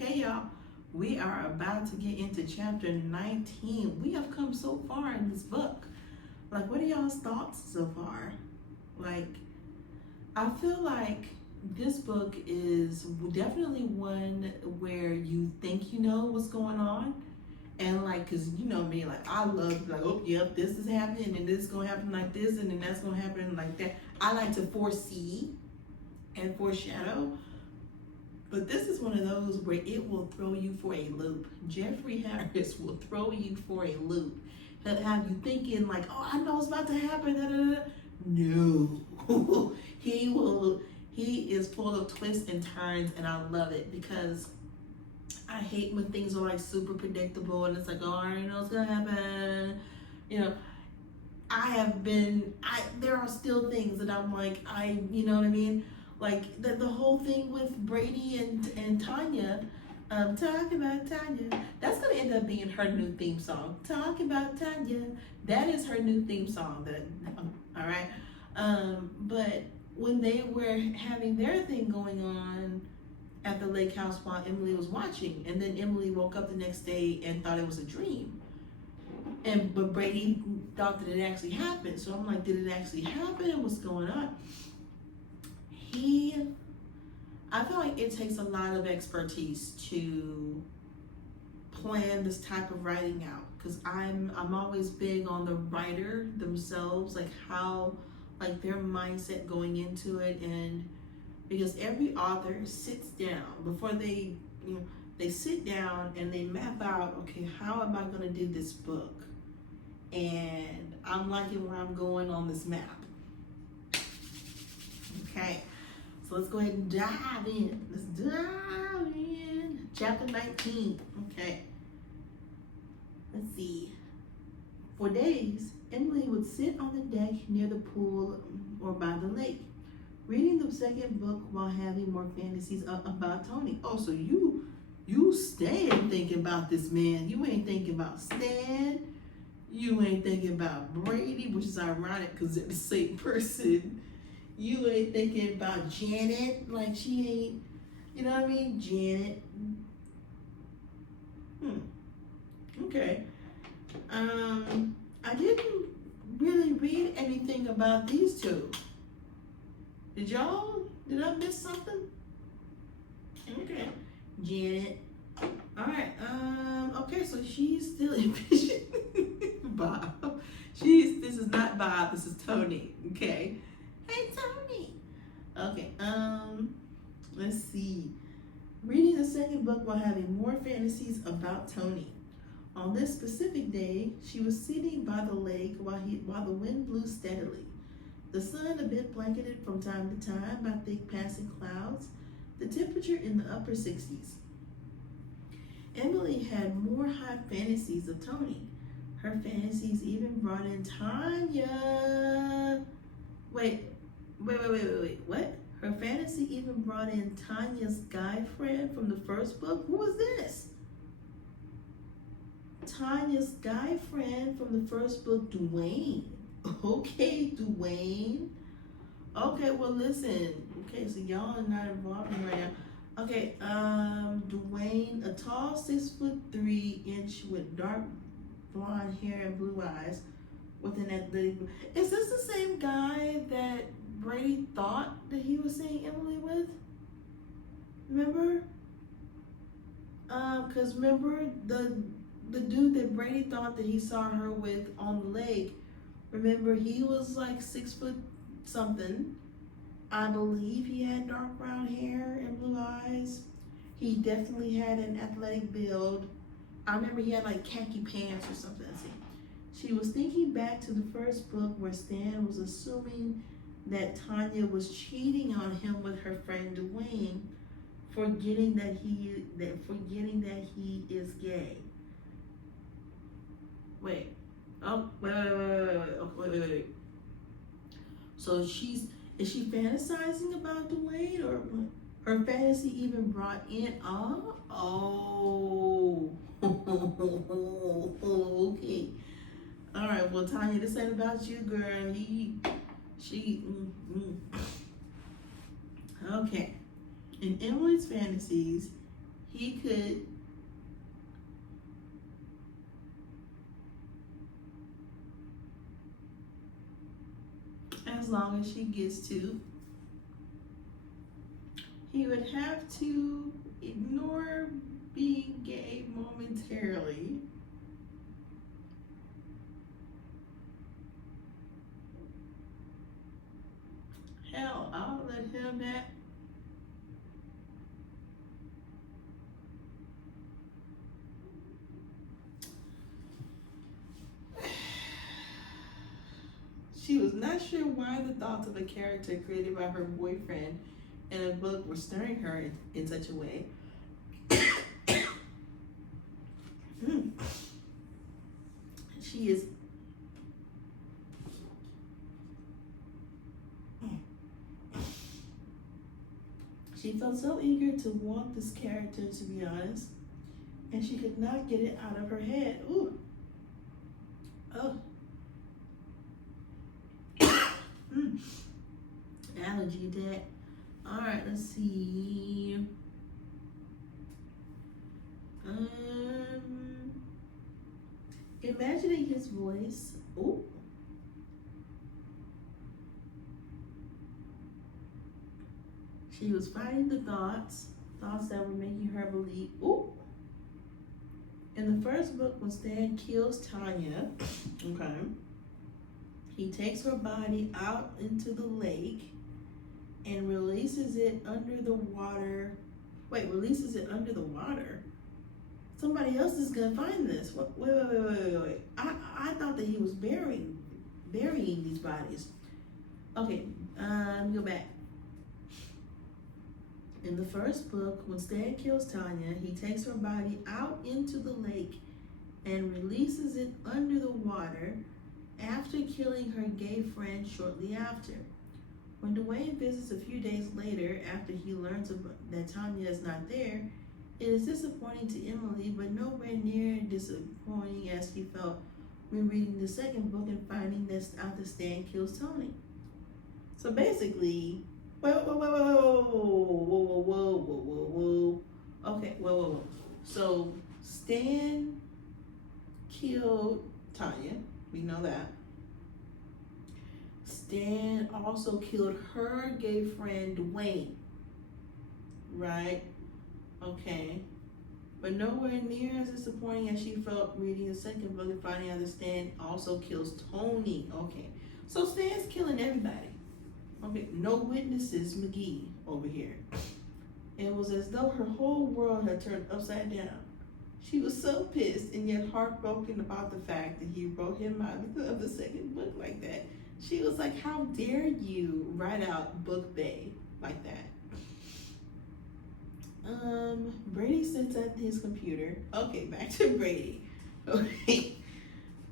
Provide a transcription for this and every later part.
Okay, y'all, we are about to get into chapter 19. We have come so far in this book. Like, what are y'all's thoughts so far? Like, I feel like this book is definitely one where you think you know what's going on. And like, cause you know me, like I love like, oh yep, this is happening and this is gonna happen like this and then that's gonna happen like that. I like to foresee and foreshadow. But this is one of those where it will throw you for a loop. Jeffrey Harris will throw you for a loop. He'll have you thinking like, oh, I know what's about to happen. Da, da, da. No, he is full of twists and turns, and I love it because I hate when things are like super predictable and it's like, oh, I already know what's gonna happen. You know, there are still things that I'm like, you know what I mean? Like the whole thing with Brady and Tanya, talk about Tanya. That's gonna end up being her new theme song. Talk about Tanya. That is her new theme song. All right. But when they were having their thing going on at the lake house while Emily was watching, and then Emily woke up the next day and thought it was a dream. But Brady thought that it actually happened. So I'm like, did it actually happen? What's going on? I feel like it takes a lot of expertise to plan this type of writing out, because I'm always big on the writer themselves, like how, like their mindset going into it. And because every author sits down before they sit down and they map out, okay, how am I going to do this book? And I'm liking where I'm going on this map. Okay, so let's go ahead and dive in. Let's dive in. Chapter 19. Okay, let's see. For days, Emily would sit on the deck near the pool or by the lake, reading the second book while having more fantasies about Tony. Oh, so you stand thinking about this man. You ain't thinking about Stan. You ain't thinking about Brady, which is ironic because they're the same person. You ain't thinking about Janet, like she ain't, you know what I mean? Janet. Okay. I didn't really read anything about these two. Did y'all? Did I miss something? Okay. Janet. Alright, okay, so she's still envisioning Bob. This is not Bob, this is Tony. Okay. Hey Tony. Okay, let's see. Reading the second book while having more fantasies about Tony. On this specific day, she was sitting by the lake while the wind blew steadily. The sun a bit blanketed from time to time by thick passing clouds, the temperature in the upper 60s. Emily had more hot fantasies of Tony. Her fantasies even brought in Tanya. Wait, what? Her fantasy even brought in Tanya's guy friend from the first book? Who was this? Tanya's guy friend from the first book, Dwayne. Okay, Dwayne. Okay, well listen. Okay, so y'all are not involved right now. Okay, Dwayne, a tall 6'3" with dark blonde hair and blue eyes, with an athletic. Is this the same guy that Brady thought that he was seeing Emily with? Remember? Cause remember the dude that Brady thought that he saw her with on the lake. Remember, he was like 6 foot something. I believe he had dark brown hair and blue eyes. He definitely had an athletic build. I remember he had like khaki pants or something. She was thinking back to the first book where Stan was assuming that Tanya was cheating on him with her friend Dwayne, forgetting that he is gay. Wait. Wait. So is she fantasizing about Dwayne, or her fantasy even brought in? Okay. All right. Well, Tanya, this ain't about you, girl. Okay. In Emily's fantasies, he he could as long as she gets to, he would have to ignore being gay momentarily. Hell, I'll let him that. She was not sure why the thoughts of a character created by her boyfriend in a book were stirring her in such a way. She is She felt so eager to want this character, to be honest, and she could not get it out of her head. Ooh. Oh. Allergy deck. Alright, let's see. Imagining his voice. Ooh. She was fighting the thoughts that were making her believe. Ooh. In the first book, when Stan kills Tanya, okay, he takes her body out into the lake and releases it under the water. Wait, releases it under the water? Somebody else is gonna find this. Wait. I thought that he was burying these bodies. Okay, let me go back. In the first book, when Stan kills Tanya, he takes her body out into the lake and releases it under the water after killing her gay friend shortly after. When Dwayne visits a few days later after he learns that Tanya is not there, it is disappointing to Emily, but nowhere near disappointing as he felt when reading the second book and finding out that Stan kills Tony. So basically, whoa. Okay, whoa. So Stan killed Tanya. We know that. Stan also killed her gay friend Dwayne. Right? Okay. But nowhere near as disappointing as she felt reading the second book and finding out that Stan also kills Tony. Okay. So Stan's killing everybody. Okay, no witnesses, McGee over here. It was as though her whole world had turned upside down. She was so pissed and yet heartbroken about the fact that he wrote him out of the second book like that. She was like, how dare you write out Book Bay like that? Brady sits at his computer. Okay, back to Brady. Okay.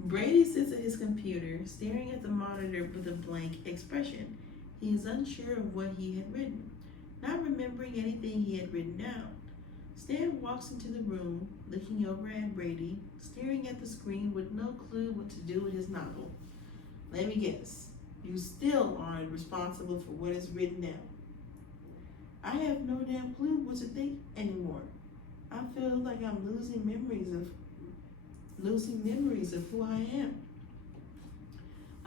Brady sits at his computer, staring at the monitor with a blank expression. He is unsure of what he had written, not remembering anything he had written down. Stan walks into the room, looking over at Brady, staring at the screen with no clue what to do with his novel. Let me guess, you still aren't responsible for what is written down. I have no damn clue what to think anymore. I feel like I'm losing memories of who I am.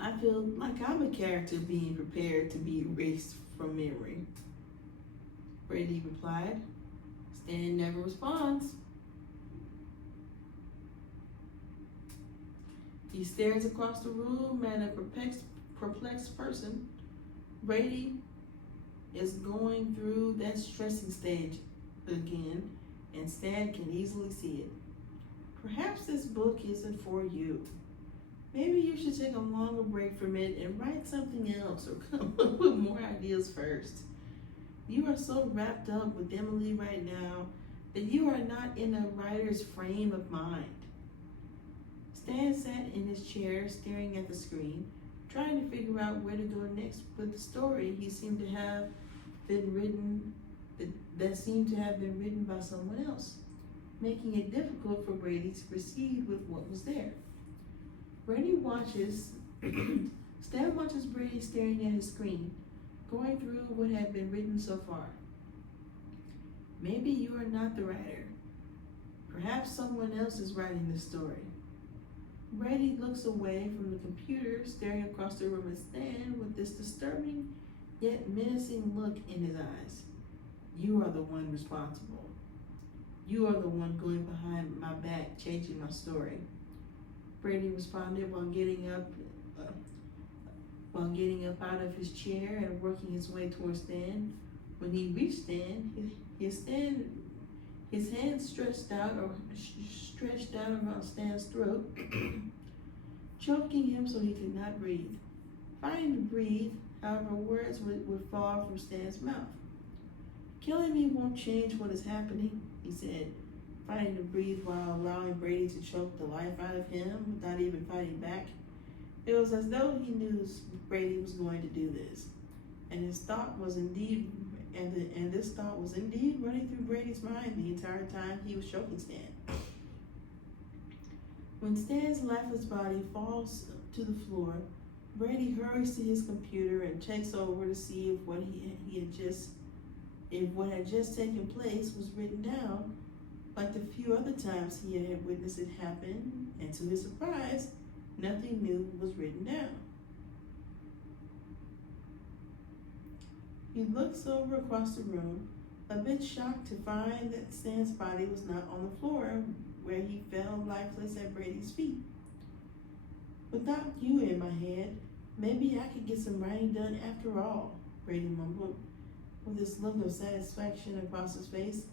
I feel like I'm a character being prepared to be erased from memory. Brady replied. Stan never responds. He stares across the room at a perplexed person. Brady is going through that stressing stage again, and Stan can easily see it. Perhaps this book isn't for you. Maybe you should take a longer break from it and write something else or come up with more ideas first. You are so wrapped up with Emily right now that you are not in a writer's frame of mind. Stan sat in his chair staring at the screen, trying to figure out where to go next with the story that seemed to have been written by someone else, making it difficult for Brady to proceed with what was there. Stan watches Brady staring at his screen, going through what had been written so far. Maybe you are not the writer. Perhaps someone else is writing the story. Brady looks away from the computer, staring across the room at Stan with this disturbing yet menacing look in his eyes. You are the one responsible. You are the one going behind my back, changing my story. Brady responded while getting up out of his chair and working his way towards Stan. When he reached Stan, his hand stretched out around Stan's throat, choking him so he could not breathe. Fighting to breathe, however, words would fall from Stan's mouth. Killing me won't change what is happening, he said, fighting to breathe while allowing Brady to choke the life out of him without even fighting back. It was as though he knew Brady was going to do this, and this thought was indeed running through Brady's mind the entire time he was choking Stan. When Stan's lifeless body falls to the floor, Brady hurries to his computer and checks over to see if what had just taken place was written down, like the few other times he had witnessed it happen, and to his surprise, nothing new was written down. He looks over across the room, a bit shocked to find that Stan's body was not on the floor where he fell lifeless at Brady's feet. Without you in my head, maybe I could get some writing done after all, Brady mumbled, with this look of satisfaction across his face.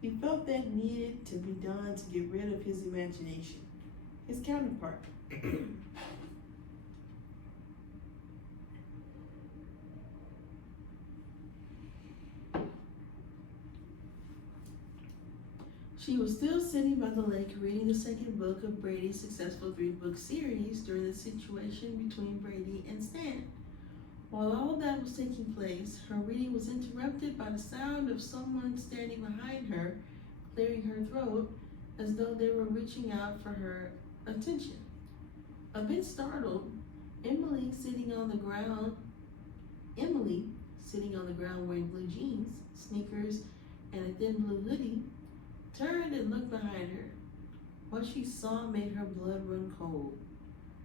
He felt that needed to be done to get rid of his imagination. His counterpart. She was still sitting by the lake reading the second book of Brady's successful 3-book series during the situation between Brady and Stan. While all of that was taking place, her reading was interrupted by the sound of someone standing behind her, clearing her throat, as though they were reaching out for her attention. A bit startled, Emily, sitting on the ground wearing blue jeans, sneakers, and a thin blue hoodie, turned and looked behind her. What she saw made her blood run cold.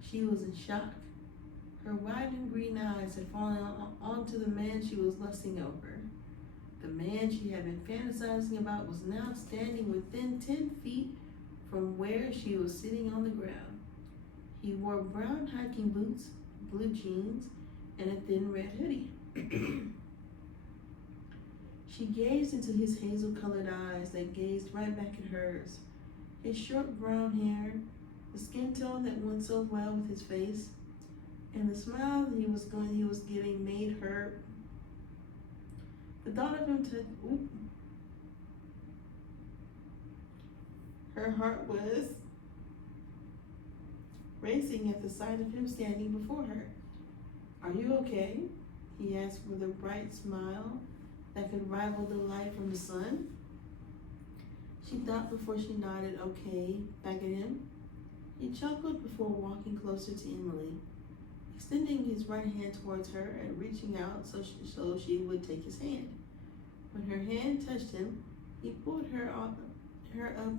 She was in shock. Her widened green eyes had fallen onto the man she was lusting over. The man she had been fantasizing about was now standing within 10 feet from where she was sitting on the ground. He wore brown hiking boots, blue jeans, and a thin red hoodie. She gazed into his hazel-colored eyes that gazed right back at hers. His short brown hair, the skin tone that went so well with his face, and the smile that he was giving made her. The thought of him her heart was racing at the sight of him standing before her. Are you okay? He asked with a bright smile that could rival the light from the sun. She thought before she nodded okay back at him. He chuckled before walking closer to Emily, extending his right hand towards her and reaching out so she would take his hand. When her hand touched him, he pulled her up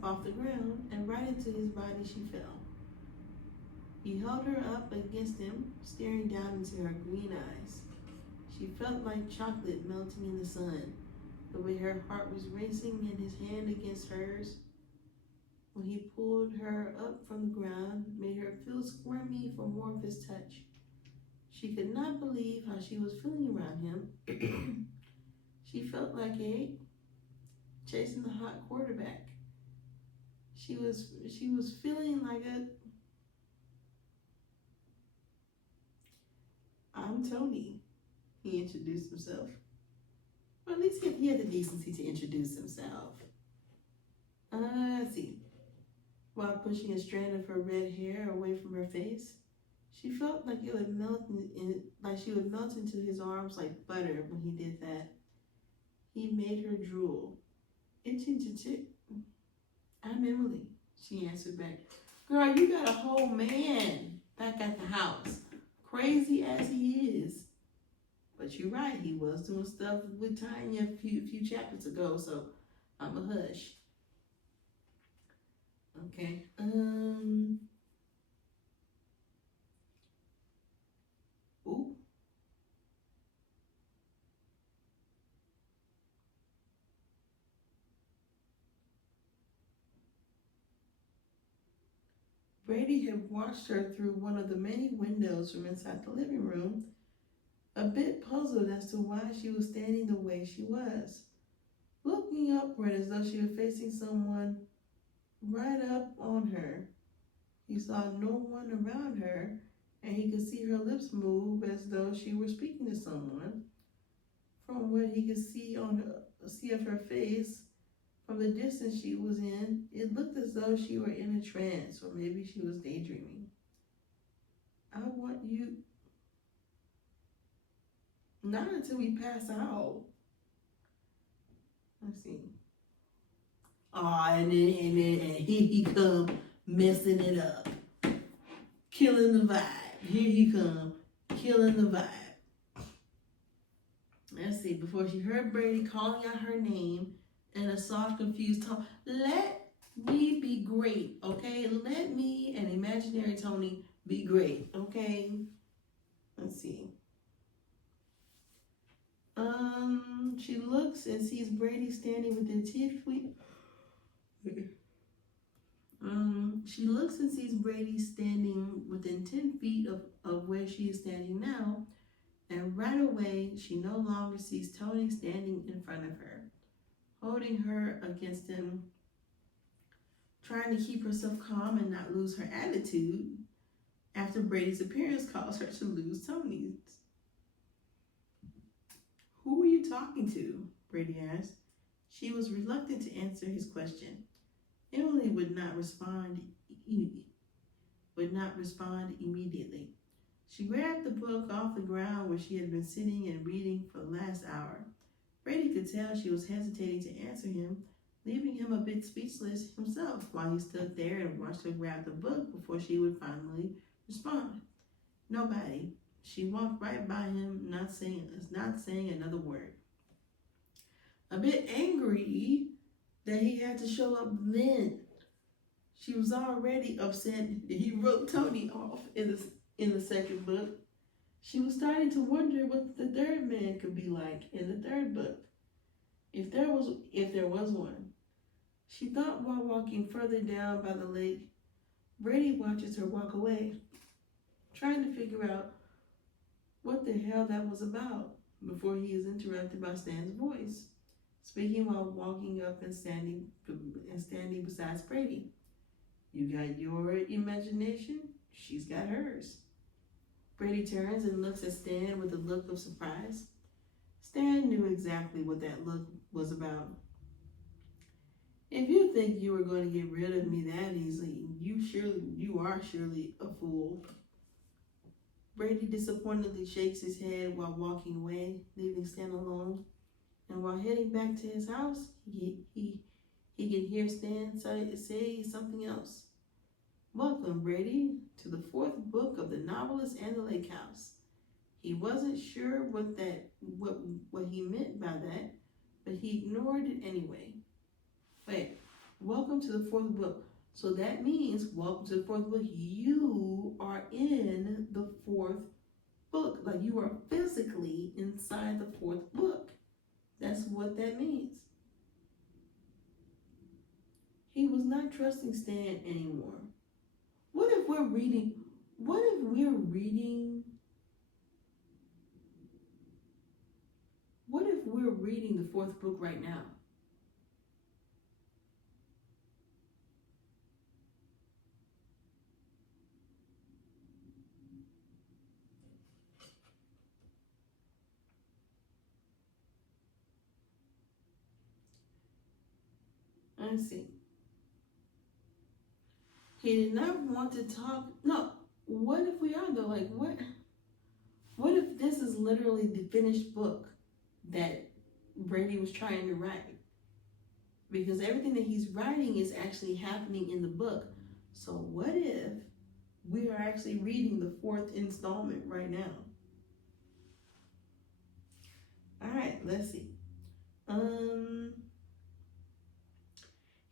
off the ground, and right into his body she fell. He held her up against him, staring down into her green eyes. She felt like chocolate melting in the sun, the way her heart was racing and his hand against hers. When he pulled her up from the ground, made her feel squirmy for more of his touch. She could not believe how she was feeling around him. She felt like chasing the hot quarterback. She was feeling like I'm Tony. He introduced himself. Or at least he had the decency to introduce himself. Let's see. While pushing a strand of her red hair away from her face, she felt like it would she would melt into his arms like butter when he did that. He made her drool. Itching to tick. I'm Emily, she answered back. Girl, you got a whole man back at the house, crazy as he is. But you're right, he was doing stuff with Tanya a few chapters ago, so I'm a hush. Okay. Ooh. Brady had watched her through one of the many windows from inside the living room, a bit puzzled as to why she was standing the way she was, looking upward as though she were facing someone right up on her. He saw no one around her, and he could see her lips move as though she were speaking to someone. From what he could see of her face, from the distance she was in, it looked as though she were in a trance, or maybe she was daydreaming. I want you, not until we pass out. Let's see. Oh, and here he come messing it up, killing the vibe. Here he come, killing the vibe. Let's see. Before she heard Brady calling out her name in a soft, confused tone, let me be great, okay? Let me, an imaginary Tony, be great, okay? Let's see. She looks and sees Brady standing within 10 feet. She looks and sees Brady standing within 10 feet of where she is standing now, and right away she no longer sees Tony standing in front of her, holding her against him, trying to keep herself calm and not lose her attitude after Brady's appearance caused her to lose Tony's. Who were you talking to? Brady asked. She was reluctant to answer his question. Emily would not respond immediately. She grabbed the book off the ground where she had been sitting and reading for the last hour. Brady could tell she was hesitating to answer him, leaving him a bit speechless himself while he stood there and watched her grab the book before she would finally respond. Nobody. She walked right by him, not saying another word. A bit angry that he had to show up then. She was already upset that he wrote Tony off in the second book. She was starting to wonder what the third man could be like in the third book, if there was one. She thought while walking further down by the lake. Brady watches her walk away, trying to figure out what the hell that was about before he is interrupted by Stan's voice, speaking while walking up and standing beside Brady. You got your imagination, she's got hers. Brady turns and looks at Stan with a look of surprise. Stan knew exactly what that look was about. If you think you were going to get rid of me that easily, you are surely a fool. Brady disappointedly shakes his head while walking away, leaving Stan alone. And while heading back to his house, he can hear Stan say something else. Welcome, Brady, to the fourth book of the Novelist and the Lake House. He wasn't sure what he meant by that, but he ignored it anyway. Wait, welcome to the fourth book. So that means, welcome to the fourth book. You are in the fourth book. Like you are physically inside the fourth book. That's what that means. He was not trusting Stan anymore. What if we're reading the fourth book right now? I see. He did not want to talk. No, what if we are though? Like what if this is literally the finished book that Brady was trying to write? Because everything that he's writing is actually happening in the book. So what if we are actually reading the fourth installment right now? All right, let's see.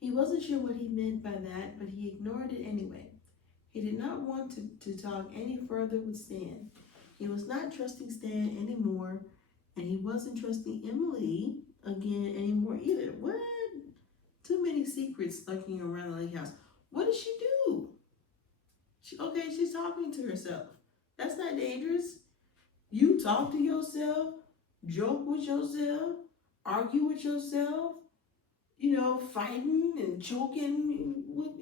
He wasn't sure what he meant by that, but he ignored it anyway. He did not want to talk any further with Stan. He was not trusting Stan anymore, and he wasn't trusting Emily again anymore either. What? Too many secrets lurking around the lake house. What did she do? She's talking to herself. That's not dangerous. You talk to yourself, joke with yourself, argue with yourself, fighting and choking.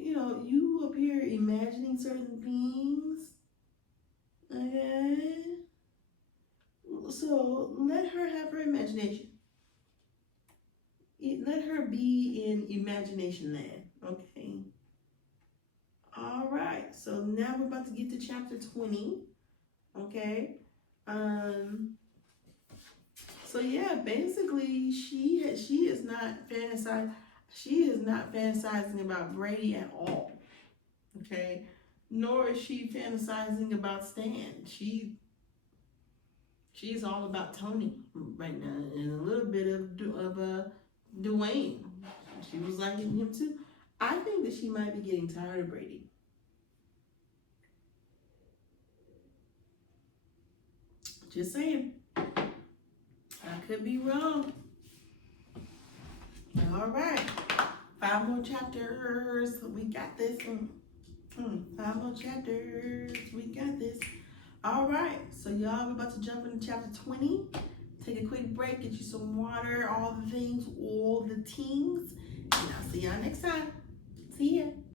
You up here imagining certain things. Okay? So let her have her imagination. Let her be in imagination land. Okay? All right. So now we're about to get to chapter 20. Okay? So yeah, basically she is not fantasizing about Brady at all. Okay? Nor is she fantasizing about Stan. She's all about Tony right now, and a little bit of Dwayne. She was liking him too. I think that she might be getting tired of Brady. Just saying. I could be wrong. All right. 5 more chapters. We got this. 5 more chapters. We got this. All right. So y'all, we're about to jump into chapter 20. Take a quick break. Get you some water. All the things. All the things. And I'll see y'all next time.